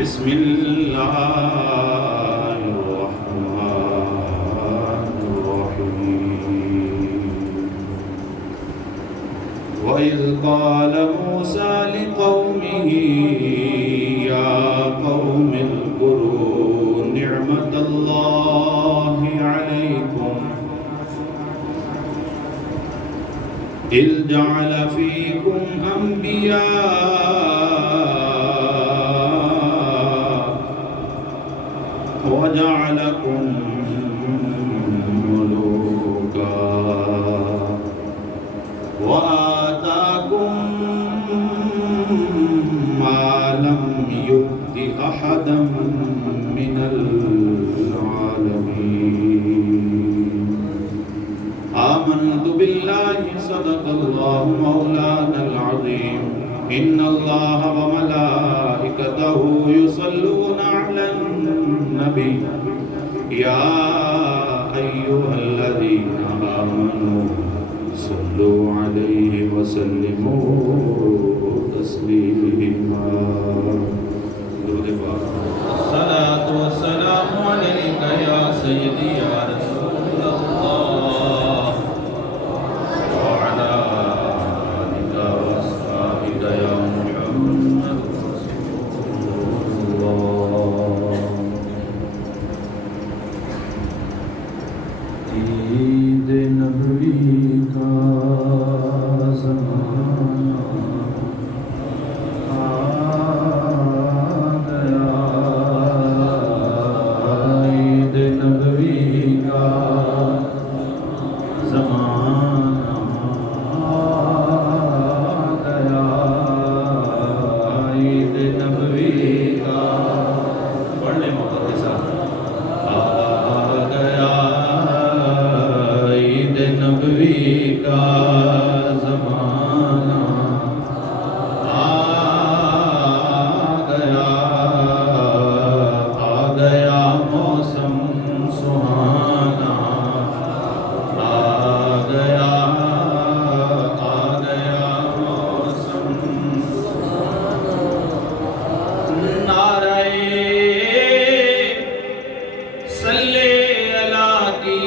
بسم اللہ الرحمن الرحیم وَإِذْ قَالَ مُوسَى لِقَوْمِهِ يَا قَوْمِ اذْكُرُوا نِعْمَةَ اللَّهِ عَلَيْكُمْ إِذْ جَعَلَ فِيكُمْ أَنْبِيَاءَ وَجَعَلَكُمْ مُلُوكًا وَآتَاكُمْ مَا لَمْ يُؤْتِ أَحَدًا مِنَ الْعَالَمِينَ آمنت بالله صدق الله مولانا العظيم إن الله وملائكته يصلون على النبي يا أيها الذين آمنوا صلوا عليه وسلموا تسليما الصلاة والسلام عليك يا سيدي يا رسول الله وعلى آلك وأصحابك يا محمد رسول الله عید نبوی کا زمانہ آ گیا عید نبوی کا زمانہ آ گیا عید نبوی کا پڑھ لیں محبت کے ساتھ آ گیا عید نبوی کا زمانہ آ گیا موسم سہانا آ گیا موسم نعرہ صلی اللہ کی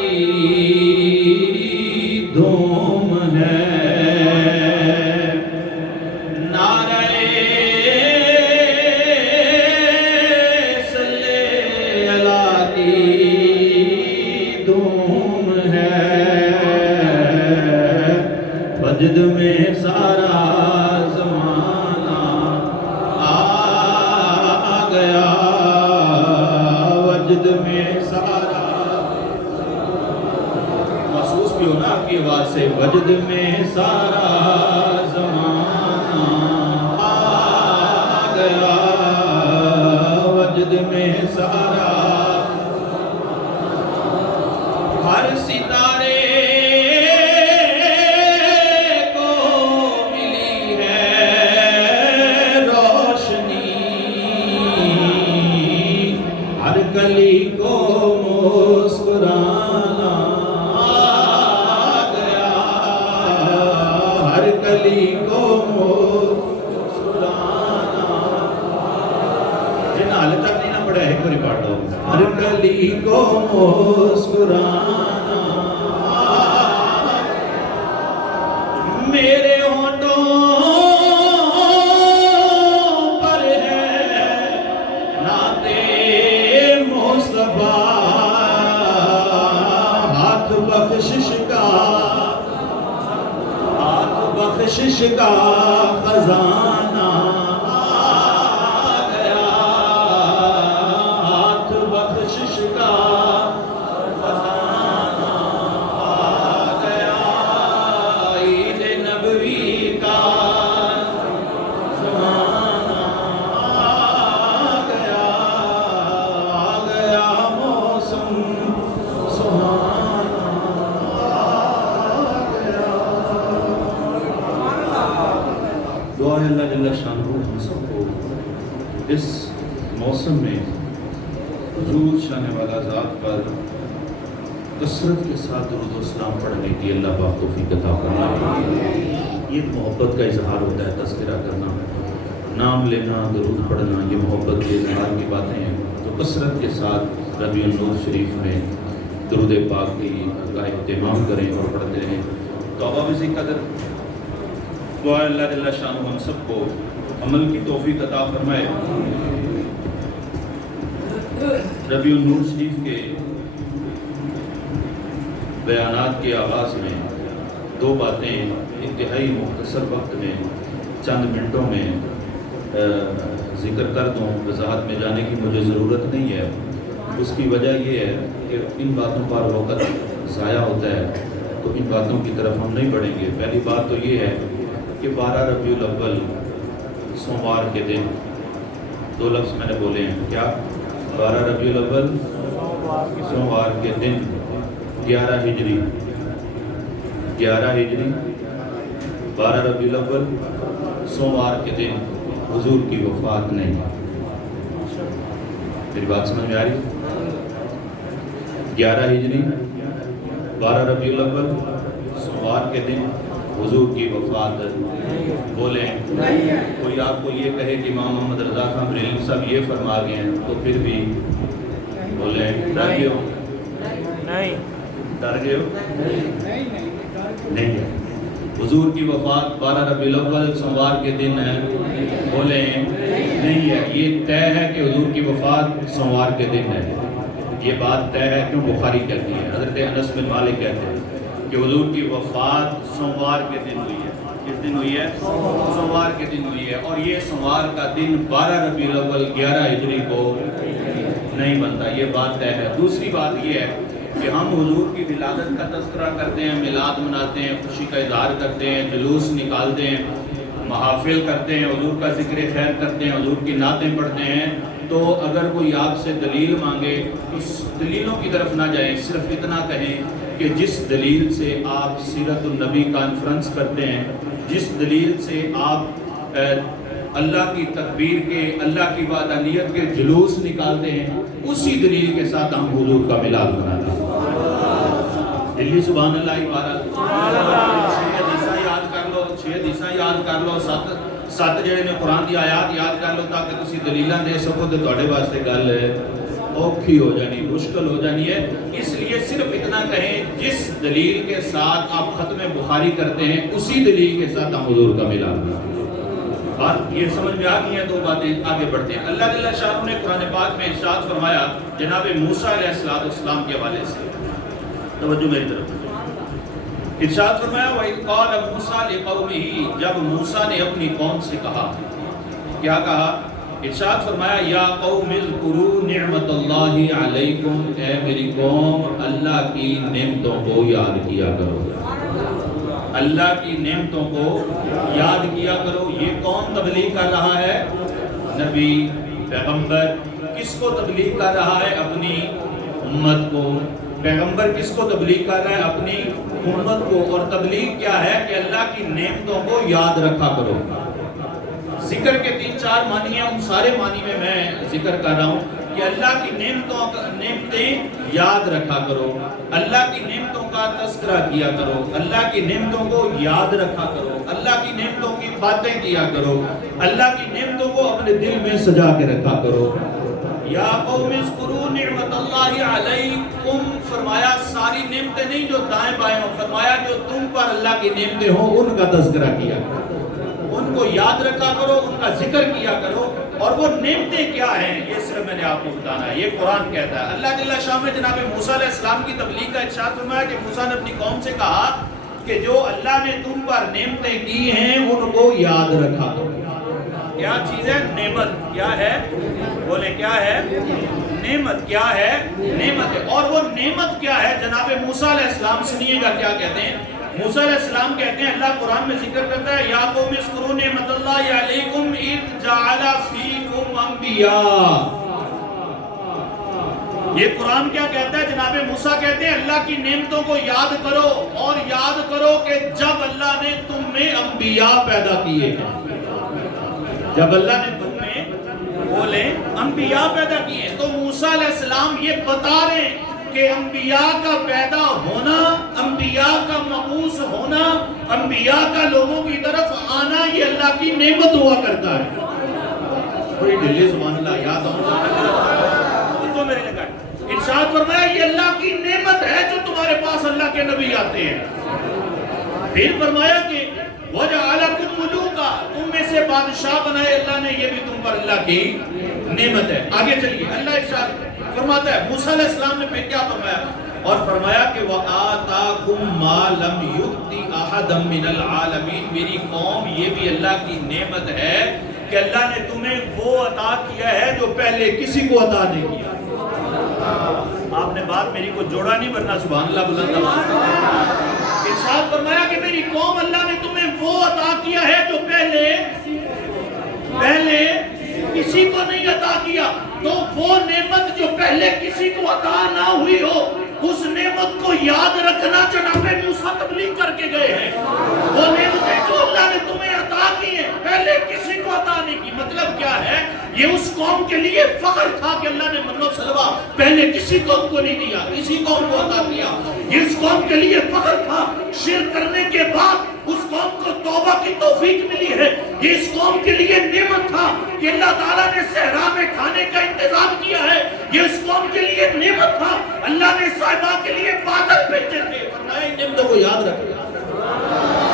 دھوم ہے نعرہ صلی اللہ کی دھوم ہے وجد میں سارا زمانہ آ گیا وجد میں سارا محسوس بھی ہو نا آپ کی آواز سے وجد میں سارا زمانہ آ گیا وجد میں سارا ہر ستارے کو ملی ہے روشنی ہر کلی کو مسکرانا آ گیا ہر کلی کو مسکرانا جنہا حال تک نہیں نہ پڑھا ایک باری پڑھ دو ہر کلی کو مسکرانا میرے ہونٹوں پر ہے نعتِ مصطفیٰ ہاتھ بخشش کا خزانہ آ گیا ہاتھ بخشش کا خزانہ آ گیا عید نبوی کا زمانہ آ گیا موسم سہانا دعا ہے اللہ جل شانہ ہم سب کو اس موسم میں حضور شان والا ذات پر کثرت کے ساتھ درود و سلام پڑھنے کی اللہ پاک توفیق عطا فرمائے۔ یہ محبت کا اظہار ہوتا ہے، تذکرہ کرنا نام لینا، درود پڑھنا، یہ محبت کے اظہار کی باتیں ہیں، تو کثرت کے ساتھ ربیع النور شریف میں درود پاک کا اہتمام کریں اور پڑھتے رہیں۔ تو اب اسی قدر دعا اللہ جل شانہ ہم سب کو عمل کی توفیق عطا فرمائے۔ ربیع النور شریف کے بیانات کے آغاز میں دو باتیں انتہائی مختصر وقت میں چند منٹوں میں ذکر کر دوں، وضاحت میں جانے کی مجھے ضرورت نہیں ہے۔ اس کی وجہ یہ ہے کہ ان باتوں پر وقت ضائع ہوتا ہے، تو ان باتوں کی طرف ہم نہیں بڑھیں گے۔ پہلی بات تو یہ ہے کہ 12 ربیع الاول سوموار کے دن، دو لفظ میں نے بولے ہیں، کیا؟ 12 ربیع الاول سوموار کے دن 11 ہجری 12 ربیع الاول سوموار کے دن حضور کی وفات نہیں۔ میری بات سمجھ میں آ رہی؟ 11 ہجری 12 ربیع الاول سوموار کے دن حضور کی وفات بولیں۔ کوئی آپ کو یہ کہے کہ امام محمد رضا خان بریلوی صاحب یہ فرما گئے ہیں، تو پھر بھی بولیں ڈر گئے ہو؟ ڈر گئے ہو؟ نہیں ہے۔ حضور کی وفات 12 ربیع الاول سوموار کے دن ہے، بولیں نہیں ہے۔ یہ طے ہے کہ حضور کی وفات سوموار کے دن ہے، یہ بات طے ہے۔ کیوں؟ بخاری کہتی ہے، حضرت انس بن مالک کہتے ہیں کہ حضور کی وفات سوموار کے دن ہوئی ہے۔ کس دن ہوئی ہے؟ سوموار کے دن ہوئی ہے، اور یہ سوموار کا دن 12 ربیع الاول 11 ہجری کو نہیں بنتا، یہ بات طے ہے۔ دوسری بات یہ ہے کہ ہم حضور کی ولادت کا تذکرہ کرتے ہیں، میلاد مناتے ہیں، خوشی کا اظہار کرتے ہیں، جلوس نکالتے ہیں، محافل کرتے ہیں، حضور کا ذکر خیر کرتے ہیں، حضور کی نعتیں پڑھتے ہیں۔ تو اگر کوئی آپ سے دلیل مانگے، اس دلیلوں کی طرف نہ جائیں، صرف اتنا کہیں کہ جس دلیل سے آپ سیرت النبی کانفرنس کرتے ہیں، جس دلیل سے آپ اللہ کی تکبیر کے، اللہ کی وحدانیت کے جلوس نکالتے ہیں، اسی دلیل کے ساتھ ہم حضور کا میلاد مناتے ہیں۔ دلی سبحان اللہ عبارت 6 حدیثاں یاد کر لو، 6 حدیثاں یاد کر لو، 7 جڑے نے قرآن دی آیات یاد کر لو، تاکہ تسی دلیلاں دے سکو تے تواڈے واسطے گل اوکھی ہو جانی، مشکل ہو جانی ہے۔ اس لیے صرف اتنا کہیں جس دلیل کے ساتھ آپ ختم بخاری کرتے ہیں، اسی دلیل کے ساتھ ہم حضور کا میلاد مناتے ہیں۔ بات یہ سمجھ میں آ گئی ہیں؟ دو باتیں آگے بڑھتے ہیں۔ اللہ جل شانہ نے قرآن پاک میں ارشاد فرمایا جناب موسیٰ علیہ السلام کے حوالے سے، توجہ میری طرف، ارشاد فرمایا وَإِذْ قَالَ مُوسَىٰ لِقَوْمِهِ، جب موسیٰ نے اپنی قوم سے کہا، کیا کہا؟ ارشاد فرمایا یا قوم اذکروا نعمت اللہ علیکم، اے میری قوم اللہ کی نعمتوں کو یاد کیا کرو، اللہ کی نعمتوں کو یاد کیا کرو۔ یہ کون تبلیغ کر رہا ہے؟ نبی، پیغمبر۔ کس کو تبلیغ کر رہا ہے؟ اپنی امت کو۔ پیغمبر کس کو تبلیغ کر رہا ہے؟ اپنی امت کو۔ اور تبلیغ کیا ہے؟ کہ اللہ کی نعمتوں کو یاد رکھا کرو۔ ذکر کے 3-4 معنی ہیں، ان سارے معنی میں ذکر کر رہا ہوں کہ اللہ کی نعمتیں یاد رکھا کرو، اللہ کی نعمتوں کا تذکرہ کیا کرو، اللہ کی نعمتوں کو یاد رکھا کرو، اللہ کی نعمتوں کی باتیں کیا کرو، اللہ کی نعمتوں کو اپنے دل میں سجا کے رکھا کرو۔ یا قوم اذکروا نعمت اللہ علیکم، فرمایا ساری نعمتیں نہیں جو دائیں بائیں ہوں، فرمایا جو تم پر اللہ کی نعمتیں ہوں ان کا تذکرہ کیا کرو، ان کو یاد رکھا کرو، ان کا ذکر کیا کرو۔ اور وہ نعمتیں کیا ہیں یہ صرف میں نے آپ کو بتانا ہے، یہ قرآن کہتا ہے۔ اللہ جل شانہ نے جناب موسیٰ علیہ السلام کی تبلیغ کا ارشاد فرمایا کہ موسیٰ نے اپنی قوم سے کہا کہ جو اللہ نے تم پر نعمتیں کی ہیں ان کو یاد رکھا کرو۔ کیا چیز ہے؟ نعمت۔ کیا ہے؟ بولے کیا ہے؟ نعمت۔ کیا ہے؟ نعمت ہے۔ اور وہ نعمت کیا ہے؟ جناب موسیٰ علیہ السلام سنیے گا کیا کہتے ہیں۔ موسیٰ علیہ السلام کہتے ہیں، اللہ قرآن میں ذکر کرتا ہے یا قوم اذکروا نعمت اللہ علیکم اذ جعل فیکم انبیاء۔ یہ قرآن کیا کہتا ہے؟ جناب موسیٰ کہتے ہیں اللہ کی نعمتوں کو یاد کرو، اور یاد کرو کہ جب اللہ نے تم میں انبیاء پیدا کیے ہیں، جب اللہ نے تم میں بولے انبیاء پیدا کیے ہیں۔ تو موسیٰ علیہ السلام یہ بتا رہے ہیں کہ انبیاء کا پیدا ہونا، انبیاء کا مبعوث ہونا، انبیاء کا لوگوں کی طرف آنا، یہ اللہ کی نعمت ہوا کرتا ہے۔ تھوڑی ڈھیلی زبان اللہ یاد تو میرے لگا ارشاد فرمایا یہ اللہ کی نعمت ہے جو تمہارے پاس اللہ کے نبی آتے ہیں. پھر فرمایا کہ وَجَعَلَكُمْ مُلُوكًا تم میں سے بادشاہ بنائے اللہ نے, یہ بھی تم پر اللہ کی نعمت ہے. آگے چلیے اللہ ارشاد فرماتا ہے موسیٰ علیہ السلام نے پھر کیا فرمایا, اور فرمایا کہ وَآتَاكُمْ مَا لَمْ يُؤْتِ أَحَدًا مِّنَ الْعَالَمِينَ میری قوم یہ بھی اللہ کی نعمت ہے کہ اللہ نے تمہیں وہ عطا کیا ہے جو پہلے کسی کو عطا نہیں کیا. آپ نے بات میری کو جوڑا نہیں, ورنہ سبحان اللہ بلند آواز. ارشاد فرمایا کہ میری قوم اللہ نے تمہیں وہ عطا کیا ہے جو پہلے کسی کو نہیں عطا کیا. تو وہ نعمت جو پہلے کسی کو عطا نہ ہوئی ہو اس نعمت کو یاد رکھنا جناب موسیٰ تبلیغ کر کے گئے ہیں. وہ نعمتیں جو اللہ نے تمہیں عطا کی ہیں پہلے کسی کو عطا نہیں کی. مطلب کیا ہے, یہ اس قوم کے لیے فخر تھا کہ اللہ نے من و سلوہ پہلے کسی قوم کو نہیں دیا, کسی قوم کو عطا کیا. یہ اس قوم کے لیے فخر تھا شرک کرنے کے بعد اس قوم کو توبہ کی توفیق ملی ہے. یہ اس قوم کے لیے نعمت تھا کہ اللہ تعالیٰ نے صحرا میں کھانے کا انتظام کیا ہے. یہ اس قوم کے لیے نعمت تھا اللہ نے صاحبہ کے لیے بادل بھیجے تھے. فرمایا ان نعمتوں کو یاد رکھیں,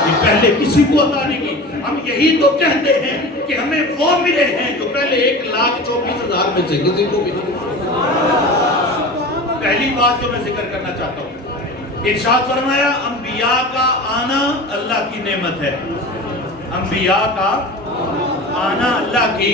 یہ پہلے کسی کو عطا نہیں کی. ہم یہی تو کہتے ہیں کہ ہمیں وہ ملے ہیں جو پہلے 1,24,000 میں سے کسی کو بھی نہیں. پہلی بات جو میں ذکر کرنا چاہتا ہوں, ارشاد فرمایا انبیاء کا آنا اللہ کی نعمت ہے. انبیاء کا آنا اللہ کی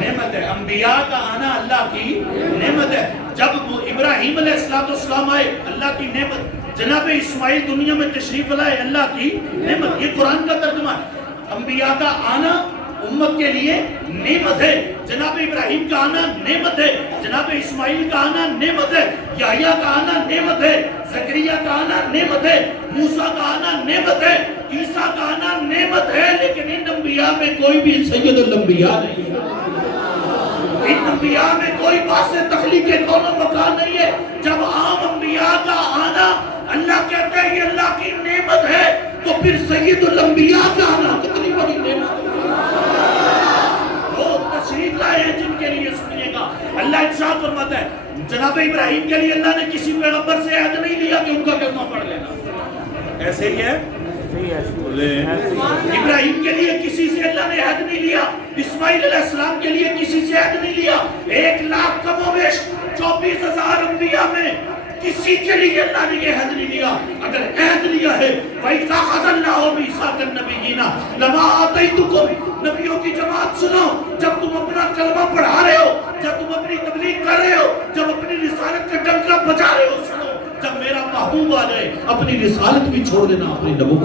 نعمت ہے. انبیاء کا آنا اللہ کی نعمت ہے. جب ابراہیم علیہ السلام آئے اللہ کی نعمت, جناب اسماعیل دنیا میں تشریف لائے اللہ کی نعمت. یہ قرآن کا ترجمہ ہے. انبیاء کا آنا امت کے لیے نعمت ہے. جناب ابراہیم کا آنا نعمت ہے, جناب اسماعیل کا آنا نعمت ہے, یحییٰ کا آنا نعمت ہے, زکریا کا آنا نعمت ہے, موسیٰ کا آنا نعمت ہے, عیسیٰ کا آنا نعمت ہے. لیکن ان انبیاء میں کوئی بھی سید الانبیاء نہیں ہے. ان انبیاء میں کوئی باعث تخلیق کون و مکان نہیں ہے. جب عام انبیاء کا آنا اللہ کہتا ہے یہ اللہ کی نعمت ہے, تو پھر سید الانبیاء کا آنا کتنی بڑی نعمت ہے. وہ تشریف لائے ہیں جن کے لیے سنیے گا. اللہ ارشاد فرماتا ہے جناب ابراہیم کے لیے اللہ نے کسی پیغمبر سے عہد نہیں لیا کہ ان کا کلمہ پڑھ لینا. ایسے ہی ہے, ابراہیم کے لیے کسی سے اللہ نے عہد نہیں لیا, اسماعیل علیہ السلام کے لیے کسی سے عہد نہیں لیا. 1,00,000 کم و بیش 24,000 انبیاء میں کسی کے لیے اللہ نے یہ عہد نہیں لیا. اگر عہد لیا ہے وَإِذْ أَخَذَ اللَّهُ مِيثَاقَ النَّبِيِّينَ لَمَا آتَيْتُكُمْ, نبیوں کی جماعت سنو, جب تم اپنا کلمہ پڑھا رہے ہو, جب تم اپنی تبلیغ کر رہے ہو, جب اپنی رسالت کا ڈنکا بجا رہے ہو, سنو جب میرا محبوب آ جائے اپنی رسالت بھی چھوڑ دینا, اپنی نبوت.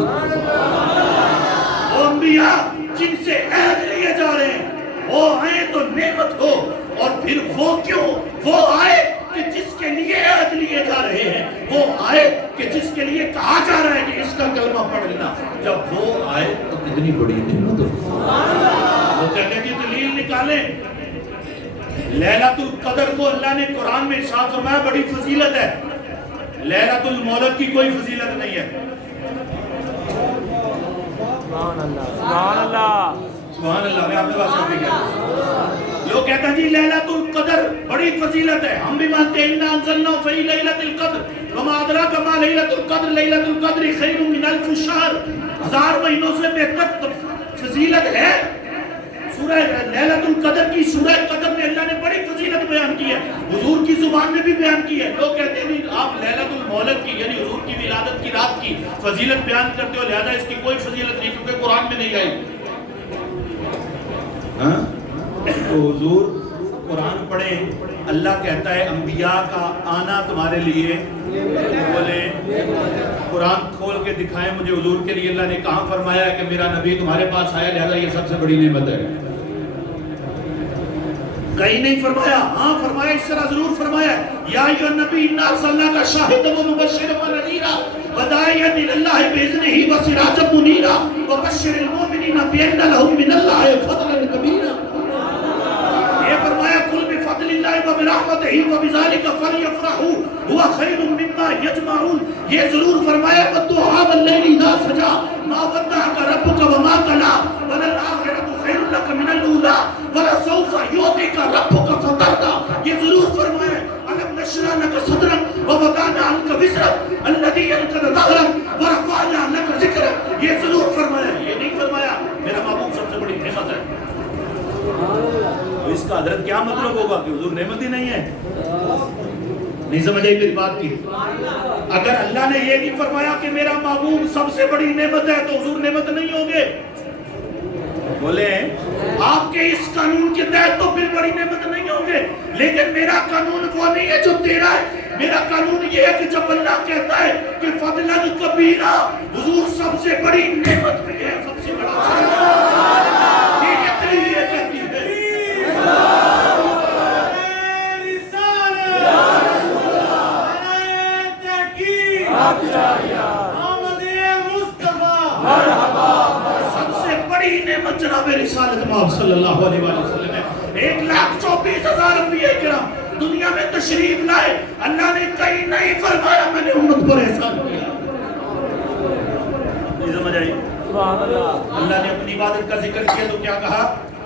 وہ انبیاء جن سے عہد لیے جا رہے ہیں وہ آئے تو نعمت ہو, اور پھر وہ کیوں وہ آئے کہ جس کے لیے عہد لیے جا رہے ہیں, وہ آئے کہ جس کے لیے کہا جا رہا ہے کہ اس کا کلمہ پڑھ لینا. جب وہ آئے تو کتنی بڑی نعمت ہو. وہ کہتے ہیں کہ دلیل نکالیں. لیلۃ القدر کو اللہ نے قرآن میں ارشاد فرمایا بڑی فضیلت ہے. لیلۃ المولد کی کوئی فضیلت نہیں ہے. سبحان اللہ سبحان اللہ سبحان اللہ. میں آپ کے پاس سمجھ گیا. لوگ کہتا ہے جی لیلۃ القدر بڑی فضیلت ہے, ہم بھی مانتے ہیں اِنَّا أَنزَلْنَاهُ فِي لَيْلَةِ الْقَدْرِ وَمَا أَدْرَاكَ مَا لَيْلَةُ الْقَدْرِ لَيْلَةُ الْقَدْرِ خَيْرٌ مِّنَ أَلْفِ شَهْرٍ 1000 مہینوں سے بہتر فضیلت ہے. سورہ لیلۃ القدر کی سورہ قدر میں اللہ نے بڑی فضیلت بیان کی ہے, حضور کی زبان میں بھی بیان کی ہے. لوگ کہتے ہیں آپ لیلۃ المولد کی یعنی حضور کی ولادت کی رات کی فضیلت بیان کرتے ہو, لہذا اس کی کوئی فضیلت نہیں کیونکہ قرآن میں نہیں آئی. تو حضور قرآن پڑھیں, اللہ کہتا ہے انبیاء کا آنا تمہارے لیے, بولیں قرآن کھول کے دکھائیں مجھے حضور کے لیے اللہ نے کہاں فرمایا ہے کہ میرا نبی تمہارے پاس آیا لہذا یہ سب سے بڑی نعمت ہے. کہیں نہیں فرمایا. ہاں فرمایا, اس طرح ضرور فرمایا یا ایھا النبی انا ارسلناک شاہدا ومبشرا ونذیرا وداعیا الی اللہ باذنہ وسراجا منیرا وبشر المؤمنین بان لهم من اللہ فضلا کبیرا. یہ فرمایا کل بفضل اللہ وبرحمتہ فبذلک فلیفرحوا هو خیر مما یجمعون. یہ ضرور فرمایا والضحی واللیل اذا سجی ما ودعک ربک وما قلی وللآخرۃ خیر لک من الاولی ولسوف یعطیک ربک فترضی. یہ ضرور فرمایا الم نشرح لک صدرک ووضعنا عنک وزرک الذی انقض ظہرک ورفعنا لک ذکرک. یہ ضرور فرمایا. یہ نہیں فرمایا میرا محبوب سب سے بڑی نعمت ہے. تو اس کا حضرت کیا مطلب ہوگا کہ حضور نعمت ہی نہیں ہے؟ نہیں سمجھ آئی میری بات کی؟ اگر اللہ نے یہ نہیں فرمایا کہ میرا محبوب سب سے بڑی نعمت ہے تو حضور نعمت نہیں ہوں گے؟ بولے آپ کے اس قانون کے تحت تو پھر بڑی نعمت نہیں ہوں گے. لیکن میرا قانون وہ نہیں ہے جو تیرا ہے. میرا قانون یہ ہے کہ جب اللہ کہتا ہے کہ فضلا کبیرہ، حضور سب سے بڑی نعمت بھی ہے، سب سے بڑا یہ کہتی ہے. سب سے بڑی نعمت جناب رسالت مآب صلی اللہ علیہ وسلم ہے. 1,24,000 انبیاء کرام دنیا میں تشریف لائے. اللہ نے کہیں نہیں فرمایا میں نے امت پر احسان کیا. یہ سمجھ آئی؟ اللہ نے اپنی عبادت کا ذکر کیا تو کیا کہا؟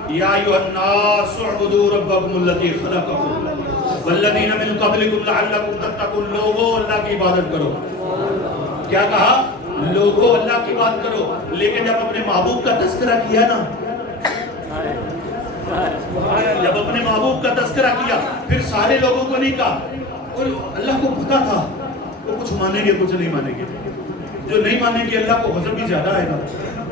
یا ایھا الناس اعبدوا ربکم الذی خلقکم والذین من قبلکم لعلکم تتقون. لوگو اللہ کی عبادت کرو. کیا کہا؟ لوگو اللہ کی بات کرو. لیکن جب اپنے محبوب کا تذکرہ کیا نا، جب اپنے محبوب کا تذکرہ کیا پھر سارے لوگوں کو نہیں کہا. اور اللہ کو پتا تھا وہ کچھ مانیں گے کچھ نہیں مانیں گے. جو نہیں مانیں گے اللہ کو غضب بھی زیادہ آئے گا،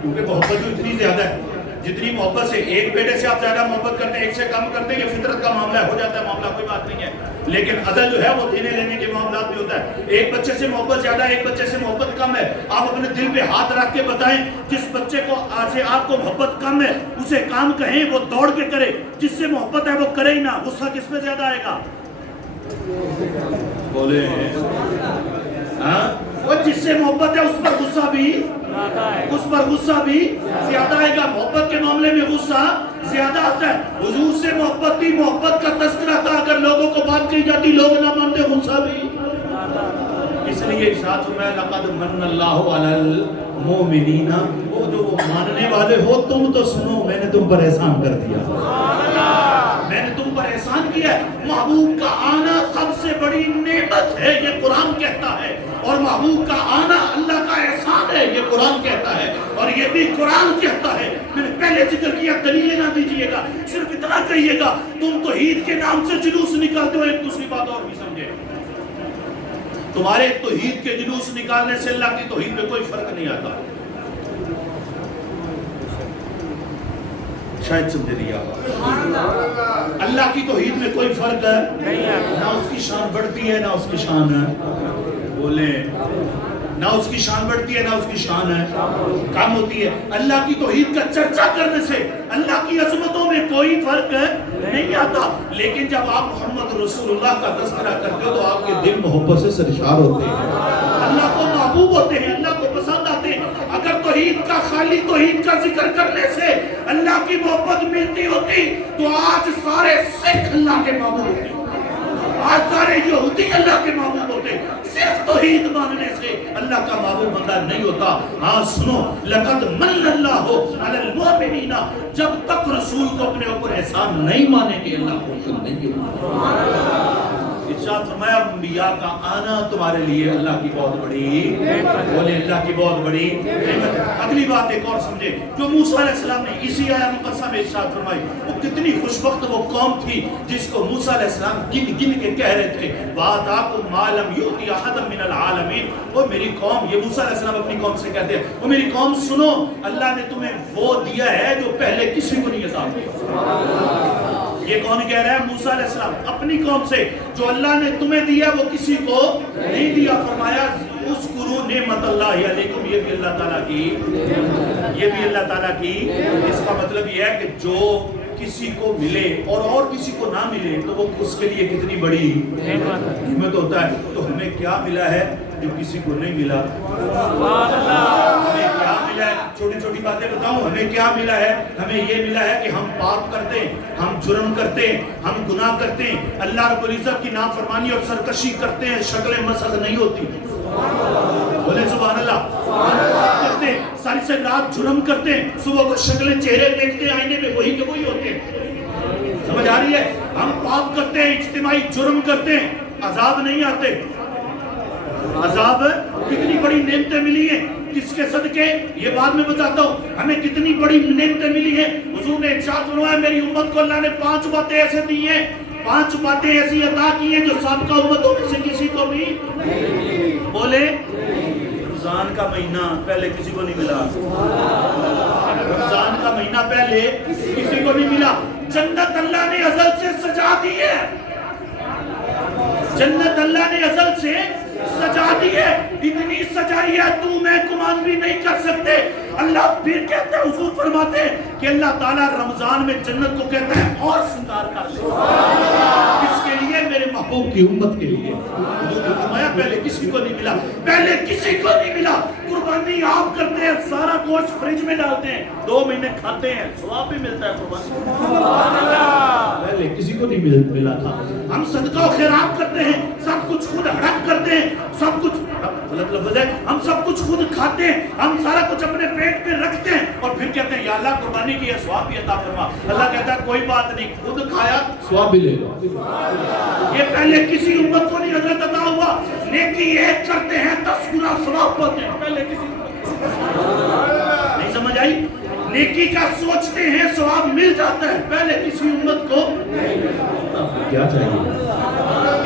کیونکہ محبت جو اتنی زیادہ ہے. جتنی محبت سے ایک بیٹے سے آپ زیادہ محبت کرتے ہیں، ایک سے کم کرتے ہیں، یہ فطرت کا معاملہ ہو جاتا ہے، معاملہ کوئی بات نہیں ہے. لیکن عدل جو ہے وہ دینے لینے کے معاملات میں ہوتا ہے. ایک بچے سے محبت زیادہ ہے، ایک بچے سے محبت کم ہے. آپ اپنے دل پہ ہاتھ رکھ کے بتائیں جس بچے کو سے آپ کو محبت کم ہے اسے کام کہیں وہ دوڑ کے کرے، جس سے محبت ہے وہ کرے ہی نہ. غصہ کس پہ زیادہ آئے گا؟ بولے وہ جس سے محبت ہے اس پر غصہ بھی زیادہ آئے گا. محبت کے معاملے میں غصہ زیادہ آتا ہے. حضور سے محبت تھی، محبت کا تذکرہ تھا. اگر لوگوں کو بات کہی جاتی لوگ نہ مانتے، غصہ بھی. اس لیے ارشاد فرمایا لقد من اللہ علی المؤمنین. وہ جو ماننے والے ہو تم تو سنو، میں نے تم پر احسان کر دیا. میں نے تم پر احسان کیا ہے. محبوب کا آنا سب سے بڑی نعمت ہے، یہ قرآن کہتا ہے. اور محبوب کا آنا اللہ کا احسان ہے، یہ قرآن کہتا ہے. اور یہ بھی قرآن کہتا ہے. میں نے پہلے ذکر کیا، دلیلیں نہ دیجئے گا، صرف اتنا کہیے گا تم توحید کے نام سے جلوس نکالتے ہو. ایک دوسری بات اور بھی سمجھے، تمہارے توحید کے جلوس نکالنے سے اللہ کی توحید میں کوئی فرق نہیں آتا. شاید سمجھے نہیں آگا. اللہ کی توحید میں کوئی فرق ہے نہ. اس کی شان بڑھتی ہے نہ اس کی شان ہے. بولے نہ اس کی شان بڑھتی ہے نہ اس کی شان ہے کم ہوتی ہے. اللہ کی توحید کا چرچا کرنے سے اللہ کی عظمتوں میں کوئی فرق نہیں آتا. لیکن جب آپ محمد رسول اللہ کا تذکرہ کرتے ہو تو آپ کے دل محبت سے سرشار ہوتے ہیں، اللہ کو محبوب ہوتے ہیں، اللہ کو پسند آتے ہیں. اگر توحید کا خالی توحید کا ذکر کرنے سے اللہ کی محبت ملتی ہوتی تو آج سارے سکھ اللہ کے محبوب ہوتے، آج سارے یہودی اللہ کے محبوب ہوتے. صرف توحید ماننے سے اللہ کا محبوب بندہ نہیں ہوتا. ہاں سنو، لقد من اللہ علی المؤمنین. جب تک رسول کو اپنے اوپر احسان نہیں مانیں گے اللہ کو حکم نہیں دے. ارشاد فرمایا انبیاء کا آنا تمہارے لیے اللہ کی بہت بڑی بولے اللہ کی بہت بڑی نعمت. اگلی بات ایک اور سمجھے جو موسیٰ علیہ السلام نے اسی آیت مقدسہ میں ارشاد فرمائی. وہ کتنی خوشبخت وہ قوم تھی جس کو موسیٰ علیہ السلام گن گن کے کہہ رہے تھے وَآتَاكُمْ مَا لَمْ يُؤْتِ أَحَدًا مِنَ الْعَالَمِينَ. وہ میری قوم، یہ موسیٰ علیہ السلام اپنی قوم سے کہتے ہیں، وہ میری قوم سنو، اللہ نے تمہیں وہ دیا ہے جو پہلے کسی کو نہیں عطا کیا. یہ کون کہہ رہا ہے؟ موسیٰ علیہ السلام اپنی قوم سے. جو اللہ نے تمہیں دیا وہ کسی کو نہیں دیا. فرمایا اذکروا نعمت اللہ علیکم. یہ بھی اللہ تعالیٰ کی، یہ بھی اللہ تعالیٰ کی. اس کا مطلب یہ ہے کہ جو کسی کو ملے اور کسی کو نہ ملے تو وہ اس کے لیے کتنی بڑی نعمت ہوتا ہے. تو ہمیں کیا ملا ہے جو کسی کو نہیں ملا؟ ہمیں کیا ملا ہے؟ چھوٹی چھوٹی باتیں بتاؤں. ہمیں کیا ملا ہے؟ ہمیں یہ ملا ہے کہ ہم پاپ کرتے ہیں، ہم جرم کرتے ہیں، ہم گناہ کرتے ہیں، اللہ رب العزت کی نافرمانی اور سرکشی کرتے ہیں، شکلیں مسخ نہیں ہوتی. بولے سبحان اللہ. کرتے ہیں, ساری سے رات جرم کرتے ہیں, صبح کو شکلیں چہرے دیکھتے ہیں آئینے میں وہی کے وہی ہوتے ہیں. سمجھ آ رہی ہے؟ ہم پاپ کرتے ہیں, اجتماعی جرم کرتے ہیں, عذاب نہیں آتے. عذاب کتنی بڑی نعمتیں ملی ہیں کس کے صدقے, یہ بعد میں بتاتا ہوں. ہمیں کتنی بڑی نعمتیں ملی ہیں. حضور نے ارشاد فرمایا میری امت کو اللہ نے 5 باتیں ایسے دی ہیں, 5 باتیں ایسی عطا کی ہیں جو سابقہ امتوں میں سے کسی کو بھی بولے. رمضان کا مہینہ پہلے کسی کو نہیں ملا, رمضان کا مہینہ پہلے کسی کو نہیں ملا. جنت اللہ نے ازل سے سجا دی ہے, جنت اللہ نے ازل سے سجا دی ہے, اتنی سجائی ہے تو میں گمان بھی نہیں کر سکتے. اللہ پھر کہتے ہیں, حضور فرماتے ہیں کہ اللہ تعالیٰ رمضان میں جنت کو کہتا ہے اور سنگار کر لے. کس کے لیے؟ میرے محبوب کی امت کے لیے. حضور نے فرمایا پہلے کسی کو نہیں ملا, پہلے کسی کو نہیں ملا. قربانی آپ کرتے ہیں, سارا گوشت فریج میں ڈالتے ہیں, 2 مہینے کھاتے ہیں, ثواب بھی ملتا ہے قربانی. پہلے کسی کو نہیں ملا تھا. ہم صدقہ و خیرات کرتے ہیں, سب کچھ خود ہڑپ کرتے ہیں, سب کچھ غلط لفظ ہے, ہم سب کچھ خود کھاتے ہیں, ہم سارا کچھ اپنے پیٹ میں رکھتے ہیں اور پھر کہتے ہیں یا اللہ قربانی کی ہے ثواب بھی عطا فرما. اللہ کہتا ہے کوئی بات نہیں, خود کھایا ثواب بھی لے لو. یہ پہلے کسی امت کو نہیں حضرت عطا ہوا. نیکی ایک کرتے ہیں 10 گنا ثواب پاتے ہیں, پہلے کسی نہیں سمجھ آئی. نیکی کا سوچتے ہیں ثواب مل جاتا ہے, پہلے کسی امت کو کیا چاہیے.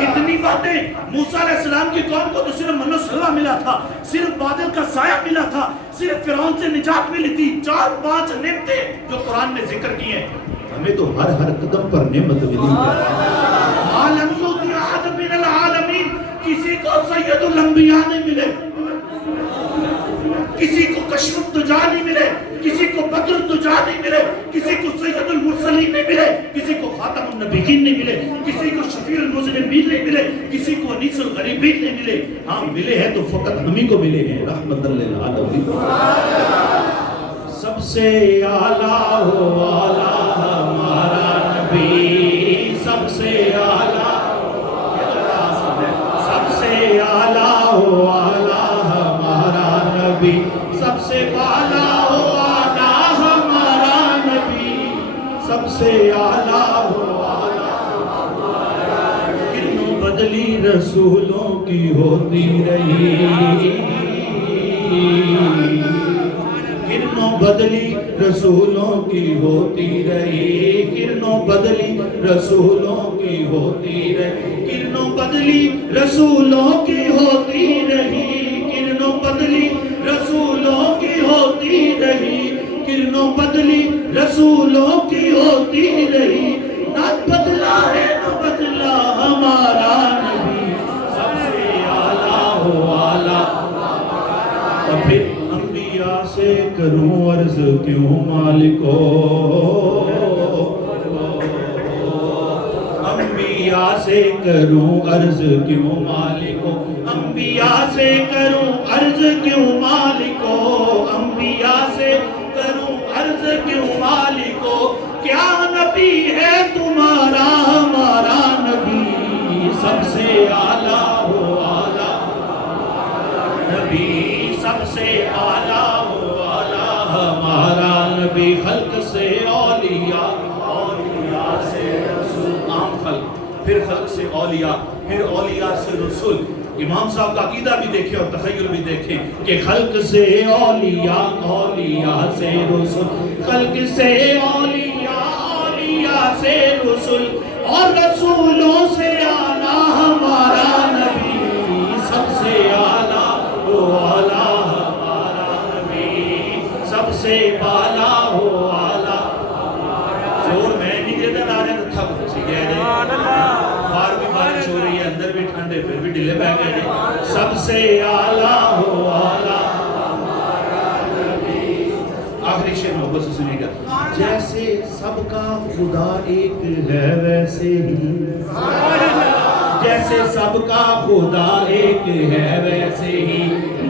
اتنی باتیں. موسیٰ علیہ السلام کی قوم کو تو صرف من و سلوہ ملا تھا, صرف بادل کا سایہ ملا تھا, صرف فرعون سے نجات ملی تھی. 4-5 نعمتیں جو قرآن میں ذکر کی ہیں. ہمیں تو ہر قدم پر نعمت ملی ہے. عالم یوتی احد من العالمین, کسی کو سید الانبیاء نہیں ملے, کسی کو کشف الدجا نہیں ملے, کسی کو بدر الدجا نہیں ملے, کسی کو سید المرسلین نہیں ملے, کسی کو خاتم النبیین نہیں ملے, کسی کو شفیع المذنبین نہیں ملے, کسی کو انیس الغریبین نہیں ملے. ہاں ملے ہیں تو فقط ہمیں کو ملے ہیں رحمت للعالمین. سب سے اعلیٰ ہو اعلیٰ ہمارا نبی, سب سے اعلیٰ, سب سے اعلیٰ ہو اعلیٰ ہمارا نبی, سب سے اعلیٰ ہو اعلیٰ ہمارا نبی, سب سے اعلیٰ ہو اعلیٰ ہمارا نبی. کرنوں بدلی رسولوں کی ہوتی رہی, کرنوں بدلی رسولوں کی ہوتی رہی, کرنوں بدلی رسولوں کی ہوتی رہی, کرنوں بدلی رسولوں کی ہوتی رہی, کرنوں بدلی رسولوں کی ہوتی رہی, کرنوں بدلی رسولوں کی ہوتی رہی. نہ بدلا ہے نہ بدلا ہمارا نبی, سب سے اعلیٰ ہو اعلیٰ. اور پھر انبیاء سے کروں عرض کیوں مالکو, انبیاء سے کروں عرض کیوں مالکو, انبیاء سے کروں عرض کیوں مالکو, انبیاء سے کروں عرض کیوں مالکو. کیا نبی ہے تمہارا ہمارا نبی, سب سے اعلیٰ ہو اعلیٰ نبی, سب سے اعلیٰ ہو اعلیٰ ہمارا نبی. خلق سے اولیاء, اولیاء سے رسول, عام خلق, پھر خلق سے اولیاء, پھر اولیاء سے رسول. امام صاحب کا عقیدہ بھی دیکھیں اور تخیل بھی دیکھیں کہ خلق سے اولیاء, اولیاء سے رسول, خلق سے اولیاء, اولیاء سے رسول, اور رسولوں سے اعلیٰ ہمارا نبی, سب سے اعلیٰ ہو اعلیٰ ہمارا نبی, سب سے بالا ہو اعلیٰ. زور میں نہیں دیتا نہ رہے تو تھک سے گئے نہیں, باہر بھی بارش ہو رہی ہے, اندر بھی ٹھنڈے, پھر بھی ڈلے بہ گئے نہیں. سب سے اعلیٰ ہو اعلیٰ ہمارا نبی. آخری شعر محبت سے سنیے گا. جیسے سب کا خدا ایک ہے ویسے ہی, جیسے سب کا خدا ایک ہے ویسے ہی,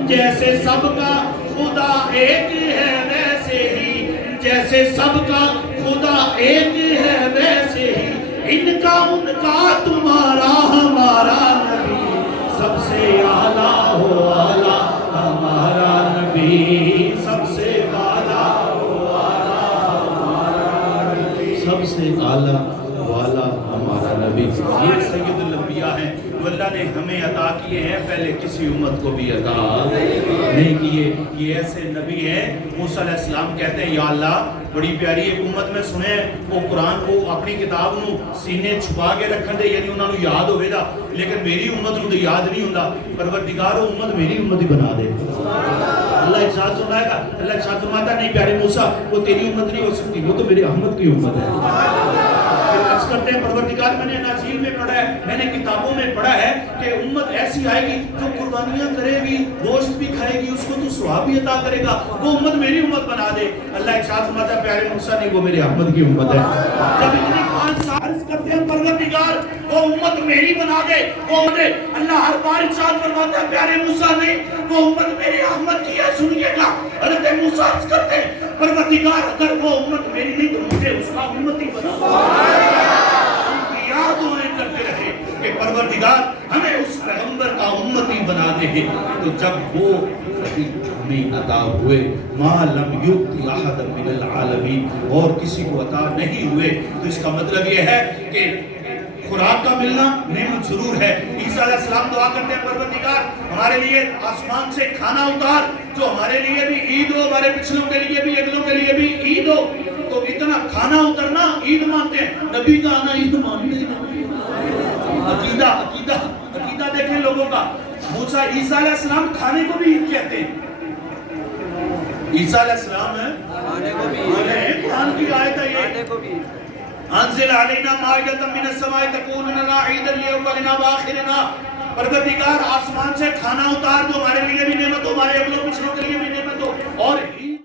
جیسے سب کا خدا ایک ہے ویسے ہی, جیسے سب کا خدا ایک ہے ویسے ہی. ان کا تمہارا ہمارا نبی, سب سے اعلیٰ ہو اعلیٰ ہمارا نبی, یہ سید الانبیاء ہیں جو اللہ نے ہمیں عطا کیے ہیں، پہلے کسی امت کو بھی عطا نہیں کیے. یہ ایسے نبی ہیں، موسیٰ علیہ السلام کہتے ہیں یا اللہ بڑی پیاری ایک امت میں سنے وہ قرآن کو اپنی کتاب نو سینے چھپا کے رکھن دے، یعنی انہوں نے یاد ہوئے دا، لیکن میری امت نو تو یاد نہیں ہوتا. پروردگار وہ امت میری امت ہی بنا دے. اللہ ارشاد فرمائے گا، اللہ ارشاد فرماتا نہیں پیارے موسیٰ وہ تیری امت نہیں ہو سکتی، وہ تو میرے احمد کی امت ہے. پھر عرض کرتے ہیں پروردگار میں نے اناجیل میں پڑھا ہے، میں نے کتابوں میں پڑھا ہے کہ امت ایسی آئے گی جو قربانیاں کرے گی، گوشت بھی کھائے گی، اس کو تو ثواب بھی عطا کرے گا، وہ امت میری امت بنا دے. اللہ ارشاد فرماتا ہے پیارے موسیٰ نہیں، وہ میرے احمد کی امت ہے. جب اتنی 5 سال عرض کرتے ہیں پروردگار وہ امت میری بنا دے، وہ امت اللہ ہر بار ارشاد فرماتا ہے پیارے موسیٰ نہیں، وہ امت میرے احمد کی ہے. سنیے گا حضرت موسیٰ عرض کرتے ہیں پروردگار اگر وہ امت میری نہیں تو مجھے اس کا امت ہی بنا. یاد ہونے کرتے رہے کہ پروردگار ہمیں اس پیغمبر کا امتی بنا دے. تو جب وہ ہمیں عطا ہوئے ما لم یؤت احد من العالمین، اور کسی کو عطا نہیں ہوئے، تو اس کا مطلب یہ ہے کہ خوراک کا ملنا نعمت ضرور ہے. عیسیٰ علیہ السلام دعا کرتے ہیں پروردگار ہمارے لیے آسمان سے کھانا اتار جو ہمارے لیے بھی عید ہو، ہمارے پچھلوں کے لیے بھی اگلوں کے لیے بھی عید ہو. تو اتنا کھانا اترنا عید مانتے ہیں، نبی کا آنا عید مانتے ہیں. عقیدہ دیکھیں لوگوں کا. موسیٰ عیسیٰ علیہ السلام کھانے کو بھی عید کہتے ہیں. عیسیٰ علیہ السلام قرآن کی آیت ہے یہ انزل علینا مائدۃ من السماء تکون لنا عیدا لیومنا وآخرنا. پروردگار آسمان سے کھانا اتار جو ہمارے لیے بھی نعمت ہو، ہمارے اگلوں پچھلوں کے لیے بھی نعمت ہو. اور